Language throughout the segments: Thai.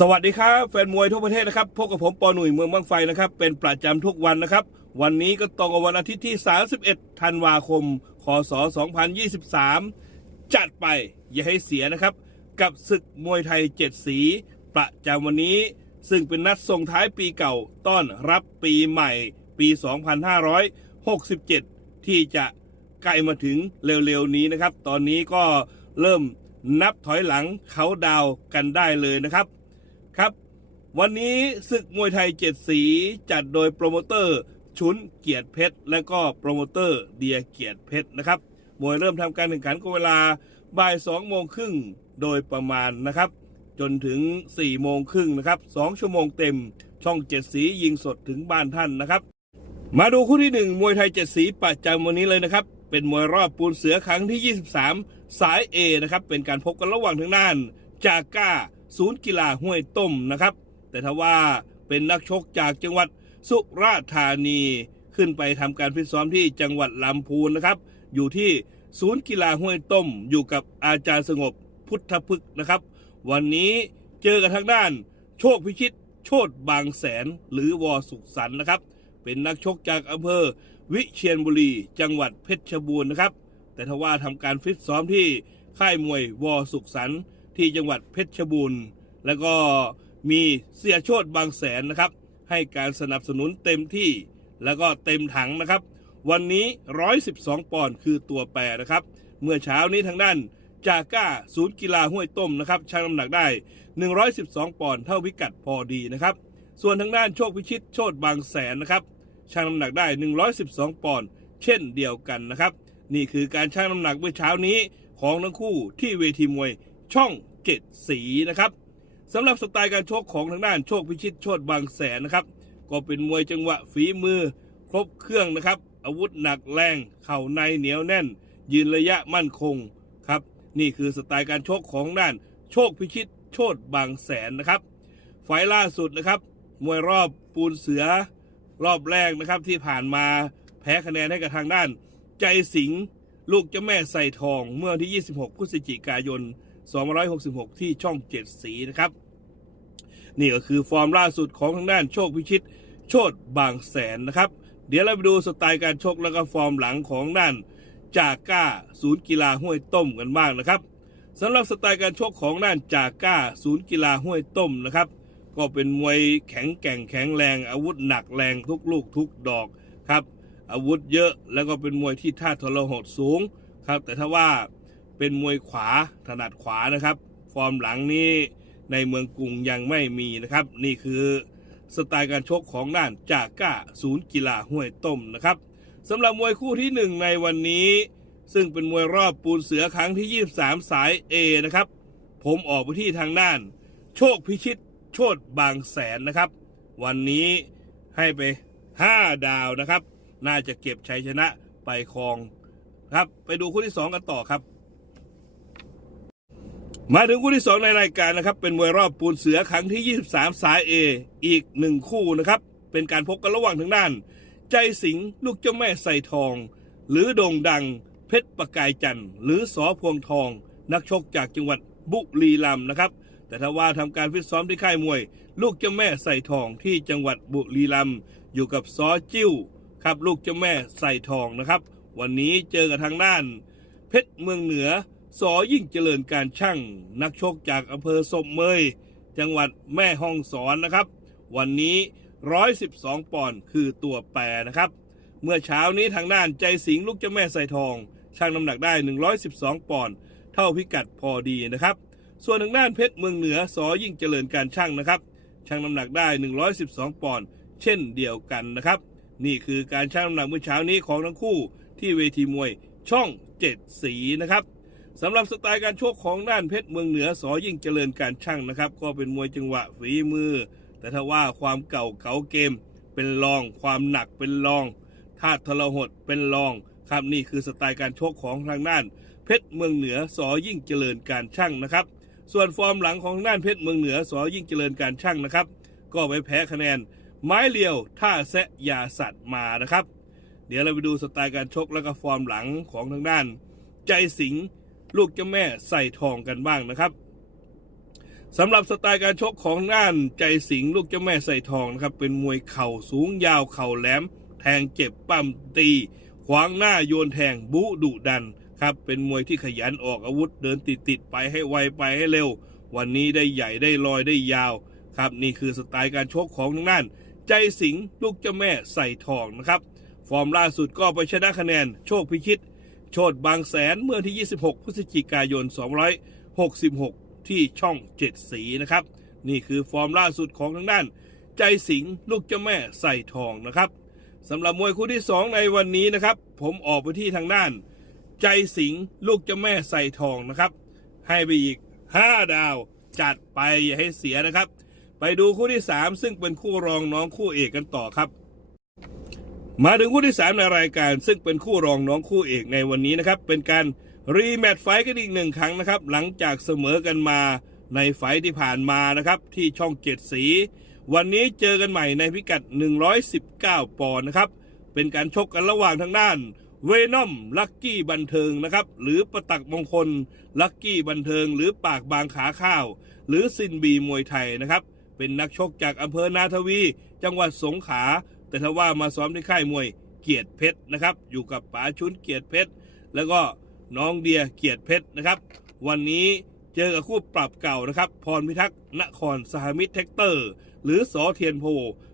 สวัสดีครับแฟนมวยทั่วประเทศนะครับพบกับผมปอหนุ่ยเมืองบางไฟนะครับ เป็นประจำทุกวันนะครับ วันนี้ก็ตรงกับวันอาทิตย์ที่ 31 ธันวาคม คศ 2023 จัดไปอย่าให้เสียนะครับ กับศึกมวยไทย 7 สี ประจำวันนี้ ซึ่งเป็นนัดส่งท้ายปีเก่าต้อนรับปีใหม่ ปี 2567 ที่จะใกล้มาถึงเร็วๆนี้นะครับ ตอนนี้ก็เริ่มนับถอยหลังเขาดาวกันได้เลยนะครับ วันนี้ศึกมวยไทยเจ็ดสีจัดโดยโปรโมเตอร์ ชุนเกียรติเพชร และก็โปรโมเตอร์เดียเกียรติเพชรนะครับมวยเริ่มทำการแข่งขันก็เวลาบ่ายสองโมงครึ่งโดยประมาณนะครับ จนถึง4ี่โมงครึ่งนะครับสองชั่วโมงเต็มช่องเจ็ดสียิงสดถึงบ้านท่านนะครับ มาดูคู่ที่หนึ่งมวยไทยเจ็ดสีประจำวันนี้เลยนะครับ เป็นมวยรอบปูนเสือครั้งที่ 23 สาย A นะครับเป็นการพบกันระหว่างทางด้านจาก้าศูนย์กีฬาห้วยต้มนะครับ แต่ถ้าว่าเป็นนักชกจากจังหวัดสุราษฎร์ธานี ขึ้นไปทำการฟิตซ้อมที่จังหวัดลำพูนนะครับ อยู่ที่ศูนย์กีฬาห้วยต้ม อยู่กับอาจารย์สงบพุทธพฤกษ์นะครับ วันนี้เจอกันทางด้าน โชคพิชิต โชดบางแสน หรือวอสุขสันนะครับ เป็นนักชกจากอำเภอ วิเชียรบุรี จังหวัดเพชรบูรณ์นะครับ แต่ถ้าว่าทำการฟิตซ้อมที่ค่ายมวยวอสุขสันที่จังหวัดเพชรบูรณ์ แล้วก็ มีเสียโชดบางแสนนะครับ ให้การสนับสนุนเต็มที่ แล้วก็เต็มถังนะครับ วันนี้ 112 ปอนด์คือตัวแปรนะครับ เมื่อเช้านี้ทางด้านจาก้าศูนย์กีฬาห้วยต้มนะครับชั่งน้ำหนักได้ 112 ปอนด์เท่าพิกัดพอดีนะครับ ส่วนทางด้านโชคพิชิตโชดบางแสนนะครับชั่งน้ำหนักได้ 112 ปอนด์เช่นเดียวกันนะครับ นี่คือการชั่งน้ำหนักเมื่อเช้านี้ของทั้งคู่ที่เวทีมวยช่องเจ็ดสีนะครับ สำหรับสไตล์การชกของทางด้านโชคพิชิตโชดบางแสนนะครับ ก็เป็นมวยจังหวะฝีมือ ครบเครื่องนะครับ อาวุธหนักแรง เข่าในเหนียวแน่น ยืนระยะมั่นคงครับ นี่คือสไตล์การชกของด้านโชคพิชิตโชดบางแสนนะครับ ไฟล่าสุดนะครับ มวยรอบปูนเสือรอบแรกนะครับที่ผ่านมาแพ้คะแนนให้กับทางด้าน ใจสิงห์ลูกเจ้าแม่ใส่ทองเมื่อวันที่ 26 พฤศจิกายน 2566 ที่ช่องเจ็ดสีนะครับ นี่ก็คือฟอร์มล่าสุดของทางด้านโชคพิชิต โชดบางแสนนะครับ เดี๋ยวเราไปดูสไตล์การชกแล้วก็ฟอร์มหลังของด้านจากก้า ศูนย์กีฬาห้วยต้มกันบ้างนะครับสำหรับสไตล์การชกของด้านจากก้า ศูนย์กีฬาห้วยต้มนะครับ ก็เป็นมวยแข็งแกร่งแข็งแรง อาวุธหนักแรงทุกลูกทุกดอกครับอาวุธเยอะแล้วก็เป็นมวยที่ท่าทรหดสูงครับ แต่ถ้าว่าเป็นมวยขวาถนัดขวานะครับ ฟอร์มหลังนี้ ในเมืองกรุงยังไม่มีนะครับ นี่คือสไตล์การชกของด้านจากก้าศูนย์กีฬาห้วยต้มนะครับสำหรับมวยคู่ที่หนึ่งในวันนี้ ซึ่งเป็นมวยรอบปูนเสือครั้งที่ 23 สาย A นะครับ ผมออกไปที่ทางด้าน โชคพิชิตโชดบางแสนนะครับ วันนี้ให้ไป 5 ดาวนะครับ น่าจะเก็บชัยชนะไปครองครับ ไปดูคู่ที่ 2 กันต่อครับ มาถึงคู่ที่ 2 ในรายการนะครับ เป็นมวยรอบปูนเสือครั้งที่ 23 สาย A อีกหนึ่งคู่นะครับ เป็นการพบกันระหว่างทางด้าน ใจสิงห์ลูกเจ้าแม่ใส่ทอง หรือโด่งดัง เพชรประกายจันทร์หรือสอพวงทอง นักชกจากจังหวัดบุรีรัมย์นะครับ แต่ถ้าว่าทำการฟิตซ้อมที่ค่ายมวย ลูกเจ้าแม่ใส่ทองที่จังหวัดบุรีรัมย์อยู่กับซอจิ้วครับลูกเจ้าแม่ใส่ทองนะครับ วันนี้เจอกับทางด้าน เพชรเมืองเหนือ สอยิ่งเจริญการช่างนักชกจากอำเภอสมเมย จังหวัดแม่ฮ่องสอนนะครับ วันนี้ 112 ปอนด์คือตัวแปรนะครับ เมื่อเช้านี้ทางด้านใจสิงลูกเจ้าแม่ใส่ทองช่างน้ำหนักได้ 112 ปอนด์เท่าพิกัดพอดีนะครับ ส่วนทางด้านเพชรเมืองเหนือสอยิ่งเจริญการช่างนะครับช่างน้ำหนักได้ 112 ปอนด์เช่นเดียวกันนะครับ นี่คือการช่างน้ำหนักเมื่อเช้านี้ของทั้งคู่ที่เวทีมวยช่องเจ็ดสีนะครับ สำหรับสไตล์การชกของด้านเพชรเมืองเหนือสอยิ่งเจริญการช่างนะครับ ก็เป็นมวยจังหวะฝีมือ แต่ถ้าว่าความเก่าเก๋าเกม เป็นรอง ความหนักเป็นรองธาตุทรหดเป็นรองครับนี่คือสไตล์การชกของทางด้าน เพชรเมืองเหนือสอยิ่งเจริญการช่างนะครับ ส่วนฟอร์มหลังของด้านเพชรเมืองเหนือสอยิ่งเจริญการช่างนะครับ ก็ไปแพ้คะแนน ไม้เลียวท่าแซะยาสัตว์มานะครับ เดี๋ยวเราไปดูสไตล์การชกแล้วก็ฟอร์มหลังของทางด้าน ใจสิงห์ ลูกเจ้าแม่ใส่ทองกันบ้างนะครับสำหรับสไตล์การชกของน่านใจสิงลูกเจ้าแม่ใส่ทองนะครับเป็นมวยเข่าสูงยาวเข่าแหลม แทงเจ็บปั้มตี ขวางหน้าโยนแทงบุดุดันครับเป็นมวยที่ขยันออกอาวุธเดินติดติดๆไปให้ไวไปให้เร็ว วันนี้ได้ใหญ่ได้ลอยได้ยาวครับนี่คือสไตล์การชกของทางด้านใจสิงลูกเจ้าแม่ใส่ทองนะครับ ฟอร์มล่าสุดก็ไปชนะคะแนนโชคพิชิต โชดบางแสนเมื่อที่ 26 พฤศจิกายน 266 ที่ช่องเจ็ดสีนะครับ นี่คือฟอร์มล่าสุดของทางด้าน ใจสิงลูกเจ้าแม่ใส่ทองนะครับสำหรับมวยคู่ที่ 2 ในวันนี้นะครับ ผมออกไปที่ทางด้าน ใจสิงลูกเจ้าแม่ใส่ทองนะครับ ให้ไปอีก 5 ดาวจัดไปอย่าให้เสียนะครับ ไปดูคู่ที่ 3 ซึ่งเป็นคู่รองน้องคู่เอกกันต่อครับ มาถึงคู่ที่ 3 ในรายการ ซึ่งเป็นคู่รองน้องคู่เอกในวันนี้นะครับ เป็นการรีแมตช์ไฟกันอีกหนึ่งครั้งนะครับ หลังจากเสมอกันมาในไฟท์ที่ผ่านมานะครับ ที่ช่องเจ็ดสี วันนี้เจอกันใหม่ในพิกัด 119 ปอนด์นะครับ เป็นการชกกันระหว่างทางด้านเวนอมลักกี้บันเทิงนะครับ หรือประตักมงคลลักกี้บันเทิง หรือปากบางขาข้าว หรือซินบีมวยไทยนะครับ เป็นนักชกจากอำเภอนาทวี จังหวัดสงขลา แต่ถ้าว่ามาซ้อมที่ค่ายมวยเกียรติเพชรนะครับ อยู่กับป๋าชุนเกียรติเพชรแล้วก็น้องเดียเกียรติเพชรนะครับ วันนี้เจอกับคู่ปรับเก่านะครับ พรพิทักษ์นครสหมิตรแท็กเตอร์ หรือสอเทียนโพ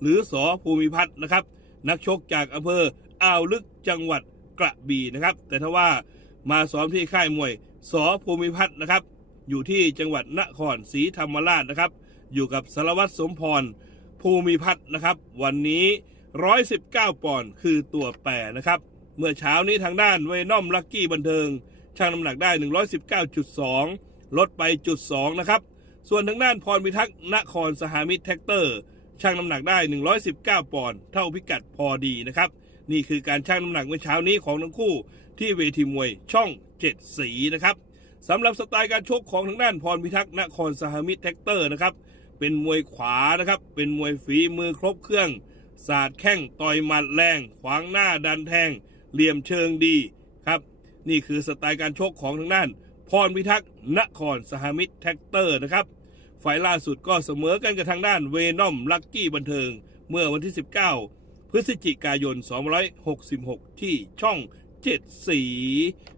หรือสอภูมิพัฒน์นะครับ นักชกจากอำเภออ่าวลึกจังหวัดกระบี่นะครับ แต่ถ้าว่ามาซ้อมที่ค่ายมวยสอภูมิพัฒน์นะครับ อยู่ที่จังหวัดนครศรีธรรมราชนะครับ อยู่กับสารวัตรสมพรภูมิพัฒน์นะครับ วันนี้ 119 ปอนด์คือตัวแปรนะครับ เมื่อเช้านี้ทางด้านเวนอมลักกี้บันเทิงช่างน้ำหนักได้ 119.2 ลดไปจุด2นะครับ ส่วนทางด้านพรพิทักษ์นครสหมิตรแท็กเตอร์ช่างน้ำหนักได้ 119 ปอนด์เท่าพิกัดพอดีนะครับ นี่คือการช่างน้ำหนักเมื่อเช้านี้ของทั้งคู่ ที่เวทีมวยช่องเจ็ดสีนะครับสำหรับสไตล์การชกของทางด้านพรพิทักษ์นครสหมิตรแท็กเตอร์นะครับเป็นมวยขวานะครับเป็นมวยฝีมือครบเครื่อง สาดแข้งต่อยหมัดแรง ขวางหน้าดันแทง เหลี่ยมเชิงดีครับ นี่คือสไตล์การชกของทางด้าน พรพิทักษ์นครสหมิตรแท็กเตอร์นะครับไฟล์ล่าสุดก็เสมอกันกับทางด้านเวนอมลักกี้บันเทิง เมื่อวันที่ 19 พฤศจิกายน 266 ที่ช่อง 7 สี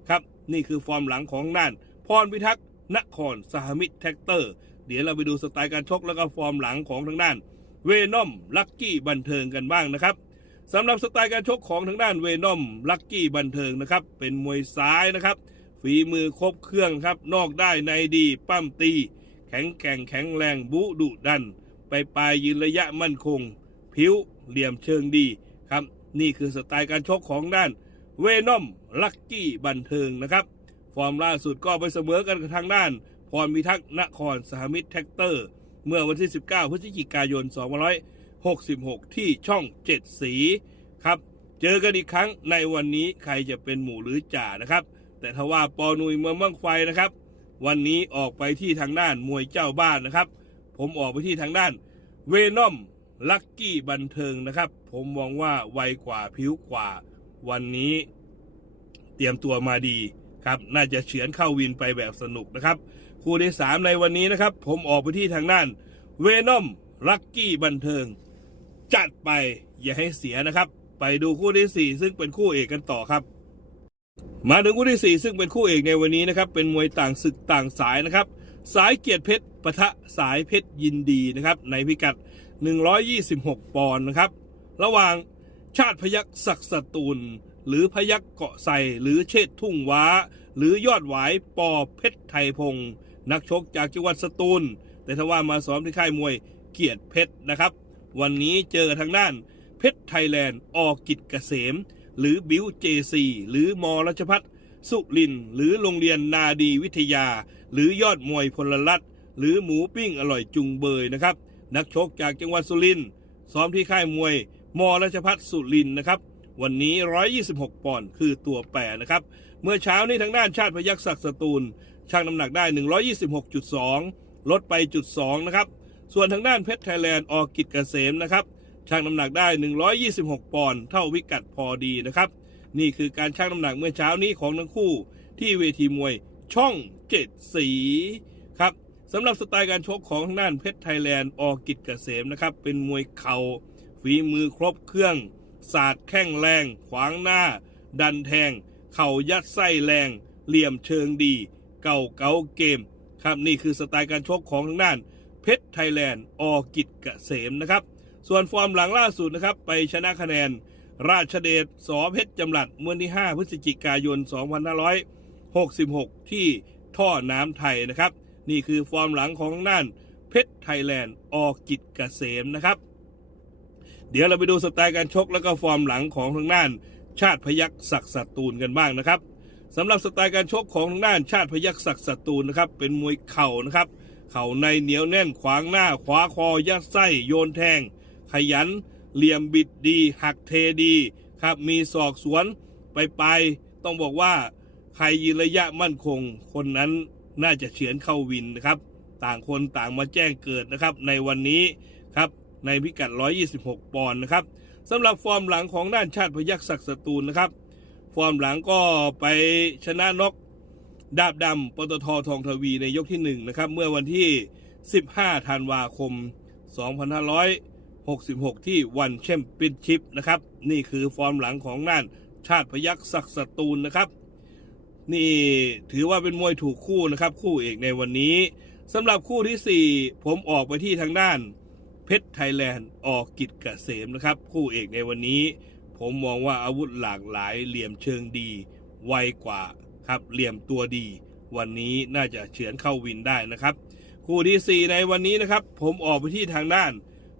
ครับ นี่คือฟอร์มหลังของทางด้านพรพิทักษ์นครสหมิตรแท็กเตอร์ เดี๋ยวเราไปดูสไตล์การชกแล้วก็ฟอร์มหลังของทางด้าน เวนอมลักกี้บันเทิงกันบ้างนะครับสำหรับสไตล์การชกของทางด้านเวนอมลักกี้บันเทิงนะครับเป็นมวยซ้ายนะครับฝีมือครบเครื่องครับนอกได้ในดีปั้มตี แข็งแกร่งแข็งแรงบุดุดัน ไปปลายยืนระยะมั่นคง ผิวเหลี่ยมเชิงดีครับนี่คือสไตล์การชกของด้านเวนอมลักกี้บันเทิงนะครับฟอร์มล่าสุดก็ไปเสมอกันกับทางด้านพรพิทักษ์นครสหมิตรแท็กเตอร์ เมื่อวันที่ 19 พฤศจิกายน 2566 ที่ช่อง 7 สีครับ เจอกันอีกครั้งในวันนี้ใครจะเป็นหมู่หรือจ่านะครับ แต่ถ้าว่าปอนุยเมืองบ้างไฟนะครับ วันนี้ออกไปที่ทางด้านมวยเจ้าบ้านนะครับ ผมออกไปที่ทางด้านเวนอมลักกี้บันเทิงนะครับ ผมมองว่าไวกว่าผิวกว่า วันนี้เตรียมตัวมาดีครับ น่าจะเฉือนเข้าวินไปแบบสนุกนะครับ คู่ที่สามในวันนี้นะครับ ผมออกไปที่ทางด้านเวนอมลักกี้บันเทิง จัดไปอย่าให้เสียนะครับ ไปดูคู่ที่สี่ซึ่งเป็นคู่เอกกันต่อครับ มาถึงคู่ที่ 4 ซึ่งเป็นคู่เอกในวันนี้นะครับ เป็นมวยต่างศึกต่างสายนะครับ สายเกียรติเพชรปะทะสายเพชรยินดีนะครับ ในพิกัด 126 ปอนด์นะครับ ระหว่างชาติพยักศักดิ์สตูล หรือพยักเกาะใสหรือเชษฐ์ทุ่งว้า หรือยอดหวายปอเพชรไทยพงศ์ นักชกจากจังหวัดสตูล แต่ถ้าว่ามาซ้อมที่ค่ายมวยเกียรติเพชรนะครับ วันนี้เจอทางด้านเพชรไทยแลนด์อกิจเกษม หรือบิวเจซีหรือมอรัชพัฒน์สุริน หรือโรงเรียนนาดีวิทยา หรือยอดมวยพลรัตหรือหมูปิ้งอร่อยจุงเบยนะครับ นักชกจากจังหวัดสุรินทร์ซ้อมที่ค่ายมวย มอรัชพัฒน์สุรินนะครับ วันนี้ 126 ปอนด์คือตัวแปรนะครับ เมื่อเช้านี้ทางด้านชาติพยักษ์ศักดิ์สตูล ช่างน้ำหนักได้ 126.2 ลดไปจุด2นะครับ ส่วนทางด้านเพชรไทยแลนด์ออกิจเกษมนะครับ ชั่งน้ำหนักได้ 126 ปอนด์เท่าวิกัดพอดีนะครับ นี่คือการชั่งน้ำหนักเมื่อเช้านี้ของทั้งคู่ ที่เวทีมวยช่องเจ็ดสีครับสำหรับสไตล์การชกของทางด้านเพชรไทยแลนด์ออกิจเกษมนะครับ เป็นมวยเข่าฝีมือครบเครื่องศาสตร์แข้งแรง ขวางหน้า ดันแทง เข่ายัดไส้แรง เหลี่ยมเชิงดี เก่าเก๋าเกมครับนี่คือสไตล์การชกของทางด้านเพชรไทยแลนด์ออกิจเกษมนะครับ ส่วนฟอร์มหลังล่าสุดนะครับ ไปชนะคะแนน ราชเดชสอเพชรจำรัดเมื่อวันที่ 5 พฤศจิกายน 2566 ที่ท่อน้ำไทยนะครับ นี่คือฟอร์มหลังของทางด้านเพชรไทยแลนด์ออกิจเกษมนะครับ เดี๋ยวเราไปดูสไตล์การชกแล้วก็ฟอร์มหลังของทางด้านชาติพยักศักดิ์สัตตูนกันบ้างนะครับ สำหรับสไตล์การชกของทางด้านชาติพยักศักดิ์สัตว์ตูนนะครับ เป็นมวยเข่านะครับ เข่าในเหนียวแน่นขวางหน้าขวาคอยัดไส้โยนแทง ขยัน เหลี่ยมบิดดี หักเทดีครับมีศอกสวนไปไปต้องบอกว่าใครยืนระยะมั่นคง คนนั้นน่าจะเฉือนเข้าวินนะครับ ต่างคนต่างมาแจ้งเกิดนะครับ ในวันนี้ครับในพิกัด 126 ปอนด์นะครับสำหรับฟอร์มหลังของด้านชาติพยักศักดิ์สตูลนะครับ ฟอร์มหลังก็ไปชนะนกดาบดำปตททองทวีในยกที่ 1 นะครับ เมื่อวันที่ 15 ธันวาคม 2566 ที่วันแชมเปี้ยนชิพนะครับ นี่คือฟอร์มหลังของน่านชาติพยักศักดิ์สตูลนะครับ นี่ถือว่าเป็นมวยถูกคู่นะครับ คู่เอกในวันนี้สำหรับคู่ทีสี่4 ผมออกไปที่ทางด้าน เพชรไทยแลนด์ออกกิจเกษมนะครับ คู่เอกในวันนี้ ผมมองว่าอาวุธหลากหลายเหลี่ยมเชิงดี ไวกว่าครับเหลี่ยมตัวดี วันนี้น่าจะเฉือนเข้าวินได้นะครับ คู่ที่ 4 ในวันนี้นะครับ ผมออกไปที่ทางด้าน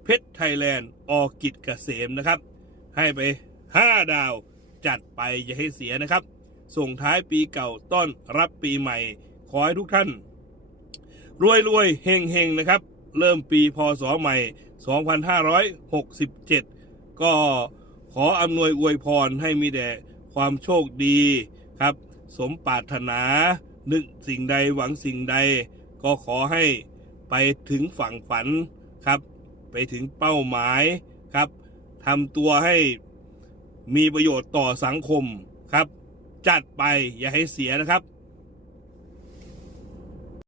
เพชรไทยแลนด์ออกกิจเกษมนะครับ ให้ไป 5 ดาวจัดไปอย่าให้เสียนะครับ ส่งท้ายปีเก่าต้อนรับปีใหม่ ขอให้ทุกท่าน รวยรวยเฮงเฮงนะครับ เริ่มปีพศใหม่ 2567 ก็ ขออำนวยอวยพรให้มีแต่ความโชคดีครับ สมปรารถนา นึกสิ่งใดหวังสิ่งใด ก็ขอให้ไปถึงฝั่งฝันครับ ไปถึงเป้าหมายครับทำตัวให้มีประโยชน์ต่อสังคมครับ จัดไปอย่าให้เสียนะครับ